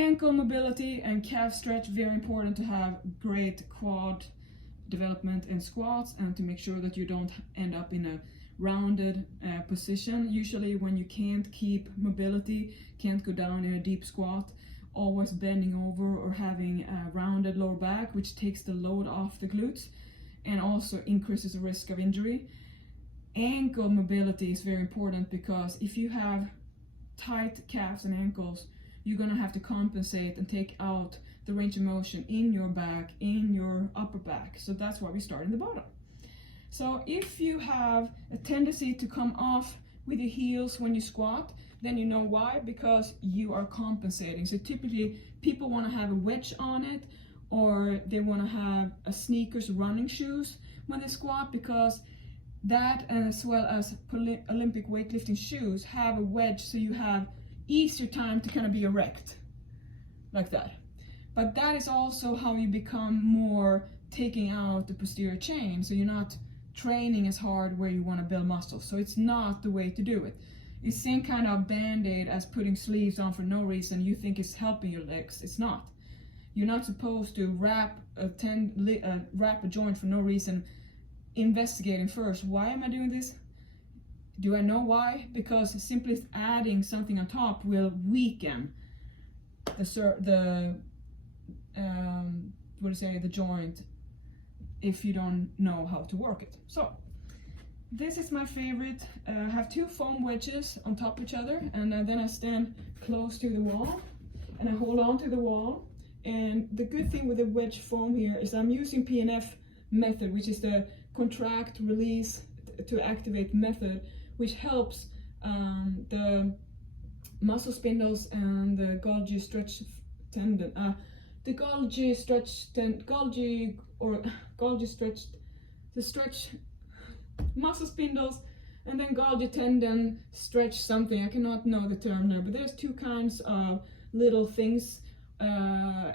Ankle mobility and calf stretch, very important to have great quad development in squats and to make sure that you don't end up in a rounded position. Usually when you can't keep mobility, can't go down in a deep squat, always bending over or having a rounded lower back, which takes the load off the glutes and also increases the risk of injury. Ankle mobility is very important because if you have tight calves and ankles, you're going to have to compensate and take out the range of motion in your back, in your upper back. So that's why we start in the bottom. So if you have a tendency to come off with your heels when you squat, then you know why, because you are compensating. So typically people want to have a wedge on it, or they want to have a sneakers running shoes when they squat, because that, as well as Olympic weightlifting shoes, have a wedge, so you have easier time to kind of be erect like that. But that is also how you become more taking out the posterior chain, so you're not training as hard where you want to build muscle. So it's not the way to do it. It's the same kind of band-aid as putting sleeves on for no reason. You think it's helping your legs. It's not. You're not supposed to wrap a joint for no reason, investigating first, why am I doing this? Do I know why? Because simply adding something on top will weaken the joint if you don't know how to work it. So this is my favorite. I have two foam wedges on top of each other, and then I stand close to the wall and I hold on to the wall. And the good thing with the wedge foam here is I'm using PNF method, which is the contract release to activate method, which helps the muscle spindles and the Golgi stretch tendon, the stretch muscle spindles, and then Golgi tendon stretch something. I cannot know the term there, but there's two kinds of little things,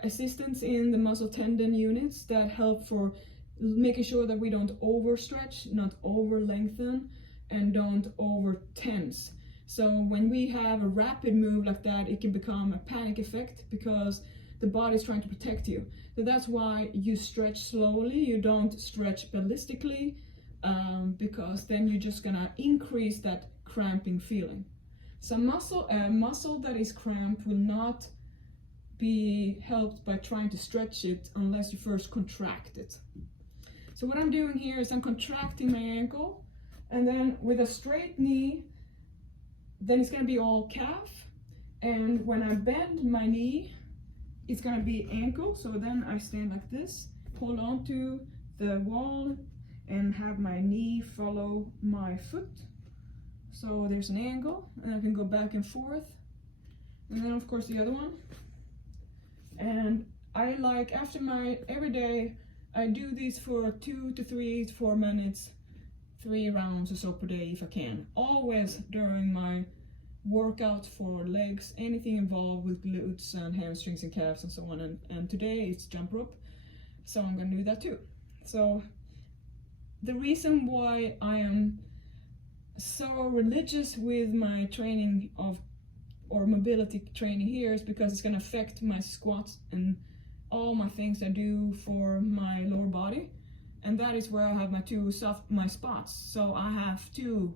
assistance in the muscle tendon units that help for making sure that we don't overstretch, not over lengthen, and don't over tense. So when we have a rapid move like that, it can become a panic effect because the body is trying to protect you. So that's why you stretch slowly. You don't stretch ballistically, because then you're just gonna increase that cramping feeling. So muscle that is cramped will not be helped by trying to stretch it unless you first contract it. So what I'm doing here is I'm contracting my ankle, and then with a straight knee, then it's going to be all calf, and when I bend my knee, it's going to be ankle. So then I stand like this, hold on to the wall, and have my knee follow my foot. So there's an angle, and I can go back and forth, and then of course the other one. And I like, after my every day, I do this for 2 to 3 to 4 minutes, 3 rounds or so per day if I can. Always during my workout for legs, anything involved with glutes and hamstrings and calves and so on. And today it's jump rope, so I'm gonna do that too. So the reason why I am so religious with my training or mobility training here is because it's gonna affect my squats and all my things I do for my lower body, and that is where I have my spots. So I have to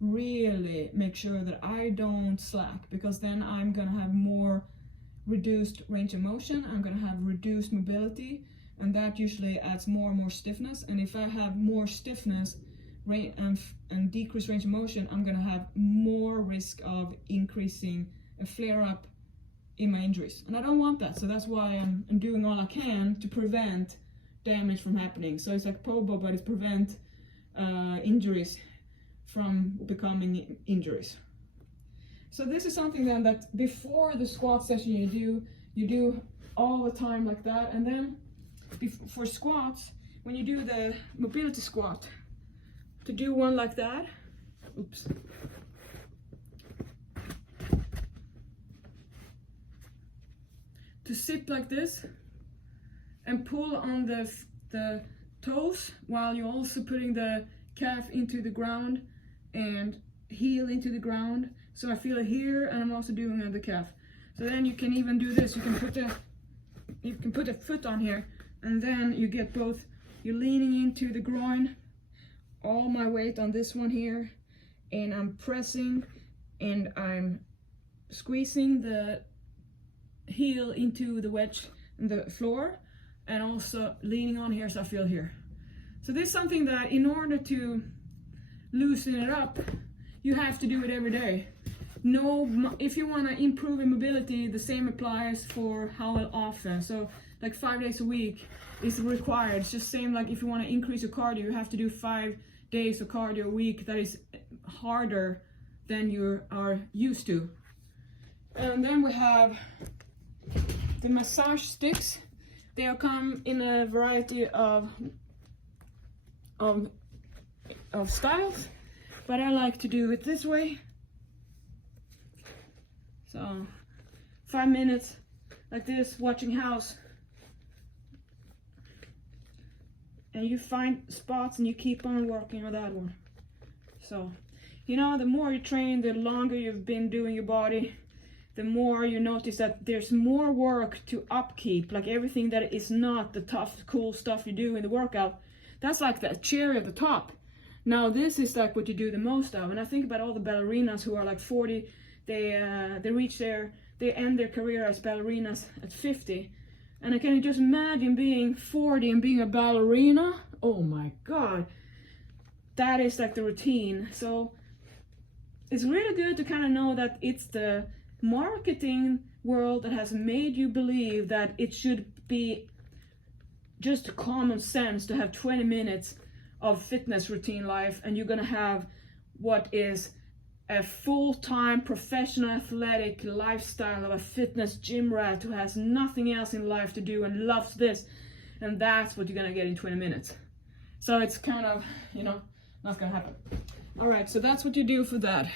really make sure that I don't slack, because then I'm gonna have more reduced range of motion, I'm gonna have reduced mobility, and that usually adds more and more stiffness. And if I have more stiffness and decreased range of motion, I'm gonna have more risk of increasing a flare-up in my injuries, and I don't want that. So that's why I'm doing all I can to prevent damage from happening. So it's like POBO, but it's prevent injuries from becoming injuries. So this is something then that before the squat session you do all the time like that. And then for squats, when you do the mobility squat, to do one like that, oops, to sit like this and pull on the toes while you're also putting the calf into the ground and heel into the ground. So I feel it here, and I'm also doing it on the calf. So then you can even do this. You can put a foot on here, and then you get both. You're leaning into the groin, all my weight on this one here, and I'm pressing and I'm squeezing the heel into the wedge in the floor, and also leaning on here so I feel here. So this is something that in order to loosen it up, you have to do it every day. If you want to improve in mobility, the same applies for how often. So like 5 days a week is required. It's just same like if you want to increase your cardio, you have to do 5 days of cardio a week. That is harder than you are used to. And then we have the massage sticks. They come in a variety of styles, but I like to do it this way. So 5 minutes like this, watching House, and you find spots and you keep on working on that one. So, you know, the more you train, the longer you've been doing your body, the more you notice that there's more work to upkeep, like everything that is not the tough, cool stuff you do in the workout. That's like the cherry at the top. Now this is like what you do the most of. And I think about all the ballerinas who are like 40, they end their career as ballerinas at 50. And I can just imagine being 40 and being a ballerina. Oh my God. That is like the routine. So it's really good to kind of know that it's the marketing world that has made you believe that it should be just common sense to have 20 minutes of fitness routine life, and you're gonna have what is a full-time professional athletic lifestyle of a fitness gym rat who has nothing else in life to do and loves this, and that's what you're gonna get in 20 minutes. So it's kind of, you know, not gonna happen. All right, so that's what you do for that.